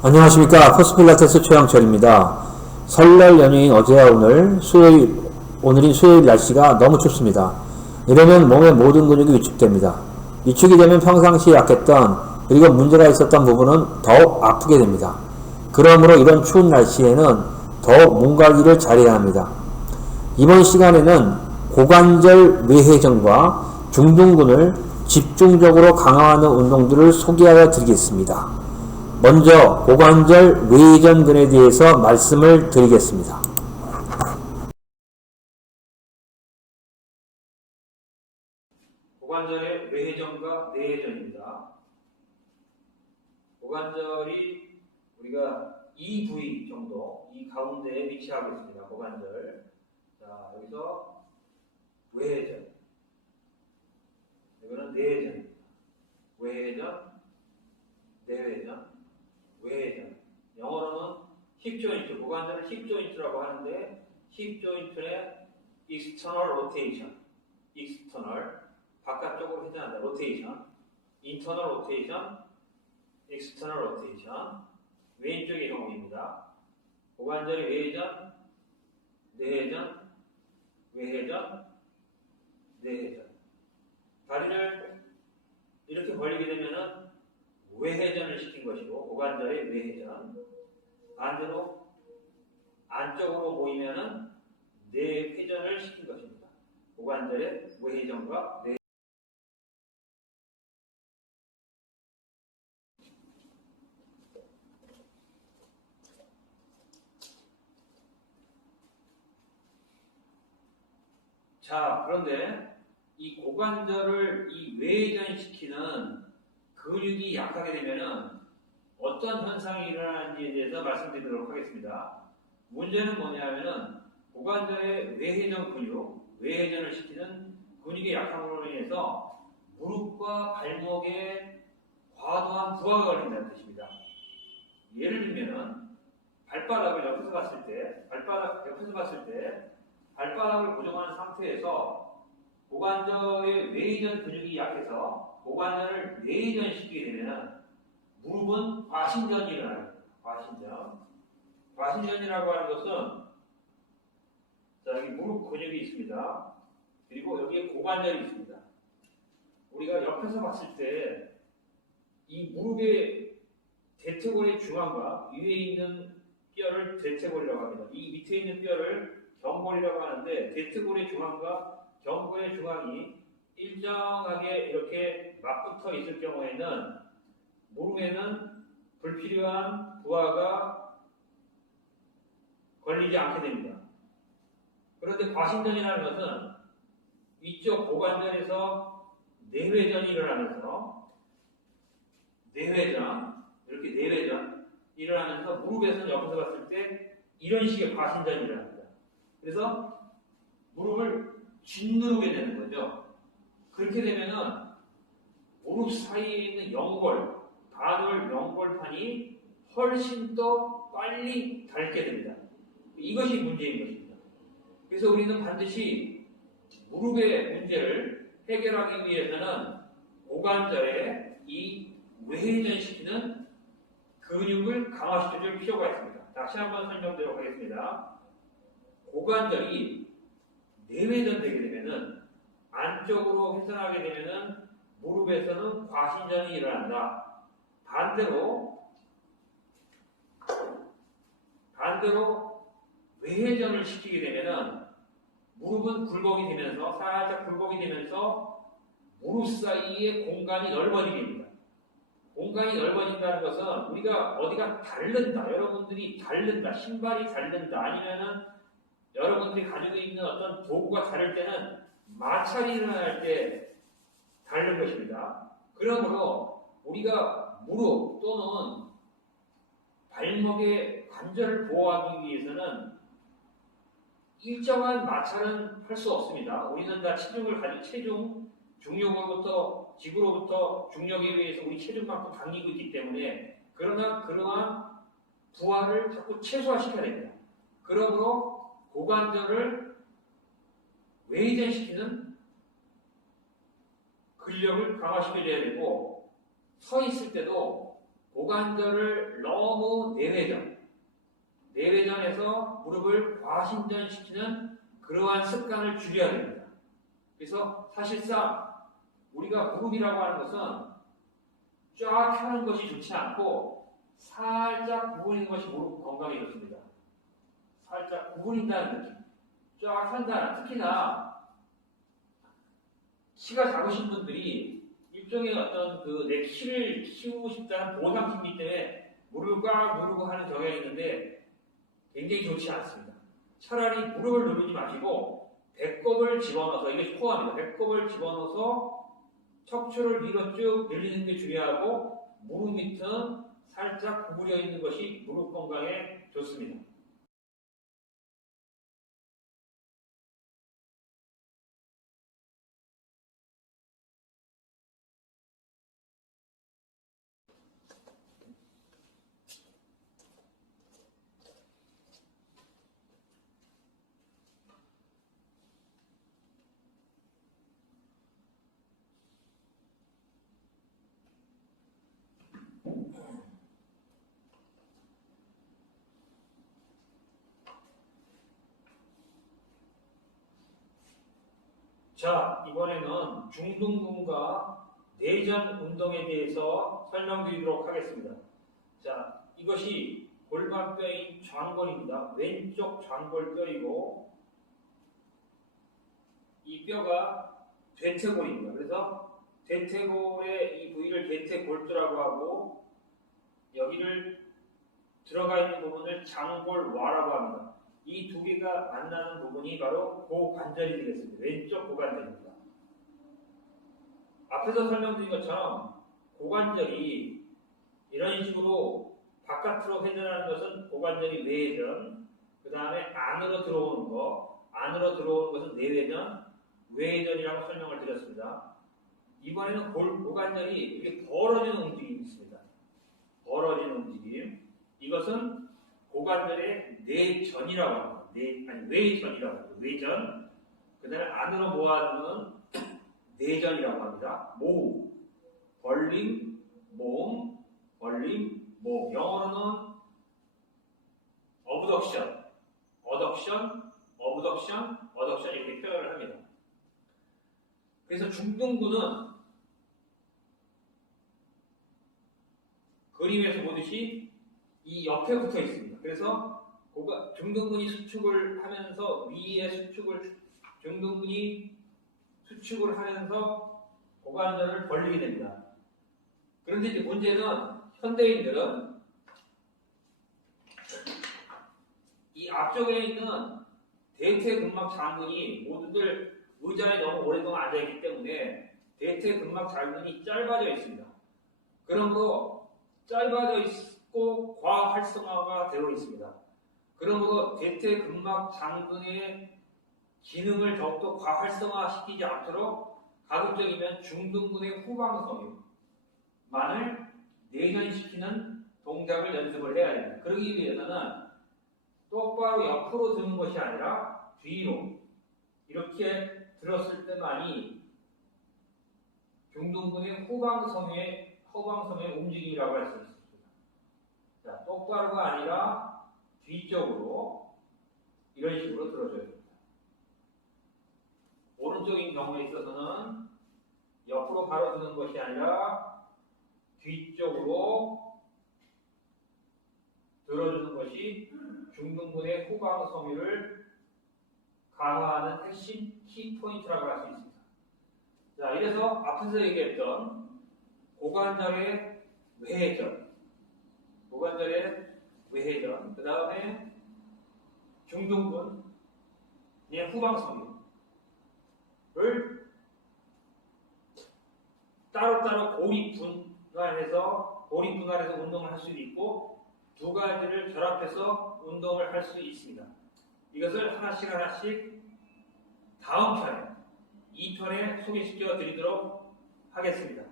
안녕하십니까. 코스필라테스 최영철입니다. 설날 연휴인 어제와 오늘인 수요일 날씨가 너무 춥습니다. 이러면 몸의 모든 근육이 위축됩니다. 위축이 되면 평상시에 약했던 그리고 문제가 있었던 부분은 더욱 아프게 됩니다. 그러므로 이런 추운 날씨에는 더욱 몸 관리를 잘해야 합니다. 이번 시간에는 고관절 외회전과 중둔근을 집중적으로 강화하는 운동들을 소개하여 드리겠습니다. 먼저 고관절 외회전근에 대해서 말씀을 드리겠습니다. 고관절의 외회전과 내회전입니다. 고관절이 우리가 이 부위 정도, 이 가운데에 위치하고 있습니다. 고관절. 자, 여기서 외회전. 이거는 내회전. 외회전, 내회전, 외회전. 영어로는 힙 조인트, 고관절을 힙 조인트라고 하는데 힙 조인트의 external rotation, external 바깥쪽으로 회전한다. 로테이션, 인터널 로테이션, 익스터널 로테이션. 왼쪽의 경우입니다. 고관절의 외회전, 내회전, 외회전, 내회전. 다리를 이렇게 벌리게 되면은 외회전을 시킨 것이고, 고관절의 외회전. 반대로 안쪽으로 모이면은 내회전을 시킨 것입니다. 고관절의 외회전과 내회전. 자, 그런데 이 고관절을 이 외회전시키는 근육이 약하게 되면은 어떤 현상이 일어나는지에 대해서 말씀드리도록 하겠습니다. 문제는 뭐냐면은 고관절의 외회전 근육, 외회전을 시키는 근육의 약함으로 인해서 무릎과 발목에 과도한 부하가 걸린다는 뜻입니다. 예를 들면은 발바닥을 옆에서 봤을 때, 발바닥을 고정하는 상태에서 고관절의 외회전 근육이 약해서 고관절을 내회전시키게 되면 무릎은 과신전이 일어나요. 과신전이라고 하는 것은 자, 여기 무릎 근육이 있습니다. 그리고 여기에 고관절이 있습니다. 우리가 옆에서 봤을 때 이 무릎의 대퇴골의 중앙과 위에 있는 뼈를 대퇴골이라고 합니다. 이 밑에 있는 뼈를 경골이라고 하는데 대퇴골의 중앙과 경골의 중앙이 일정하게 이렇게 맞붙어 있을 경우에는 무릎에는 불필요한 부하가 걸리지 않게 됩니다. 그런데 과신전이라는 것은 위쪽 고관절에서 내회전이 일어나면서 이렇게 내회전 일어나면서 무릎에서는 옆에서 봤을 때 이런 식의 과신전이 일어납니다. 그래서 무릎을 짓누르게 되는 거죠. 그렇게 되면은 무릎 사이에 있는 연골, 반월 연골판이 훨씬 더 빨리 닳게 됩니다. 이것이 문제인 것입니다. 그래서 우리는 반드시 무릎의 문제를 해결하기 위해서는 고관절에 이 외회전시키는 근육을 강화시켜줄 필요가 있습니다. 다시 한번 설명드리도록 하겠습니다. 고관절이 내회전되게 되면은 안쪽으로 회전하게 되면은 무릎에서는 과신전이 일어난다. 반대로 외회전을 시키게 되면은 무릎은 굴곡이 되면서 살짝 굴곡이 되면서 무릎 사이의 공간이 넓어지게 됩니다. 공간이 넓어진다는 것은 우리가 어디가 닳는다, 여러분들이 닳는다, 신발이 닳는다, 아니면은 여러분들이 가지고 있는 어떤 도구가 닳을 때는 마찰이 일어날 때 닳는 것입니다. 그러므로 우리가 무릎 또는 발목의 관절을 보호하기 위해서는 일정한 마찰은 할 수 없습니다. 우리는 다 중력으로부터 지구로부터 중력에 의해서 우리 체중만큼 당기고 있기 때문에 그러나 그러한 부하를 자꾸 최소화시켜야 됩니다. 그러므로 고관절을 외회전시키는 근력을 강화시켜줘야 되고 서 있을 때도 고관절을 너무 내외전에서 무릎을 과신전시키는 그러한 습관을 줄여야 됩니다. 그래서 사실상 우리가 무릎이라고 하는 것은 쫙 펴는 것이 좋지 않고 살짝 구부리는 것이 무릎 건강에 좋습니다. 살짝 구부린다는 느낌. 쫙 펴는다. 특히나 키가 작으신 분들이 일종의 어떤 내 키를 키우고 싶다는 보상 심리 때문에 무릎을 꽉 누르고 하는 경향이 있는데 굉장히 좋지 않습니다. 차라리 무릎을 누르지 마시고 배꼽을 집어넣어서, 이게 코어입니다. 배꼽을 집어넣어서 척추를 위로 쭉 늘리는 게 중요하고 무릎 밑은 살짝 구부려 있는 것이 무릎 건강에 좋습니다. 자, 이번에는 중둔근과 내전 운동에 대해서 설명드리도록 하겠습니다. 자, 이것이 골반뼈인 좌골입니다. 왼쪽 좌골뼈이고 이 뼈가 대퇴골입니다. 그래서 대퇴골의 이 부위를 대퇴골두라고 하고 여기를 들어가 있는 부분을 장골와라고 합니다. 이 두 개가 만나는 부분이 바로 고관절이 되겠습니다. 왼쪽 고관절입니다. 앞에서 설명드린 것처럼 고관절이 이런 식으로 바깥으로 회전하는 것은 고관절이 외회전, 그 다음에 안으로 들어오는 것은 내외전, 외회전이라고 설명을 드렸습니다. 이번에는 고관절이 이렇게 벌어지는 움직임이 있습니다. 벌어지는 움직임. 이것은 고관절의 내전이라고 합니다. 외전이라고 합니다. 외전. 그 다음에 안으로 모아두는 내전이라고 합니다. 모음, 벌림, 모음, 벌림, 모음. 영어로는 어브덕션, 어덕션, 어브덕션, 어덕션 이렇게 표현을 합니다. 그래서 중둔근은 그림에서 보듯이 이 옆에 붙어 있습니다. 그래서 중둔근이 수축을 하면서 중둔근이 수축을 하면서 고관절을 벌리게 됩니다. 그런데 이제 문제는 현대인들은 이 앞쪽에 있는 대퇴근막 장근이 모두들 의자에 너무 오랫동안 앉아있기 때문에 대퇴근막 장근이 짧아져 있습니다. 그런 거 짧아져 있고 과활성화가 되어 있습니다. 그러므로 대퇴근막 장근의 기능을 더욱더 과활성화시키지 않도록 가급적이면 중둔근의 후방섬유만을 내전시키는 동작을 연습을 해야 됩니다. 그러기 위해서는 똑바로 옆으로 드는 것이 아니라 뒤로 이렇게 들었을 때만이 중둔근의 후방섬유의 움직임이라고 할 수 있습니다. 자, 똑바로가 아니라 뒤쪽으로 이런 식으로 들어줘야 됩니다. 오른쪽인 경우에 있어서는 옆으로 바로 드는 것이 아니라 뒤쪽으로 들어주는 것이 중둔근의 후방섬유를 강화하는 핵심 키포인트라고 할 수 있습니다. 자, 이래서 앞에서 얘기했던 고관절의 외회전, 그 다음에 중둔근의 후방섬유를 따로따로 고립분할해서 운동을 할 수도 있고 두 가지를 결합해서 운동을 할 수 있습니다. 이것을 하나씩 다음 편에 2편에 소개시켜 드리도록 하겠습니다.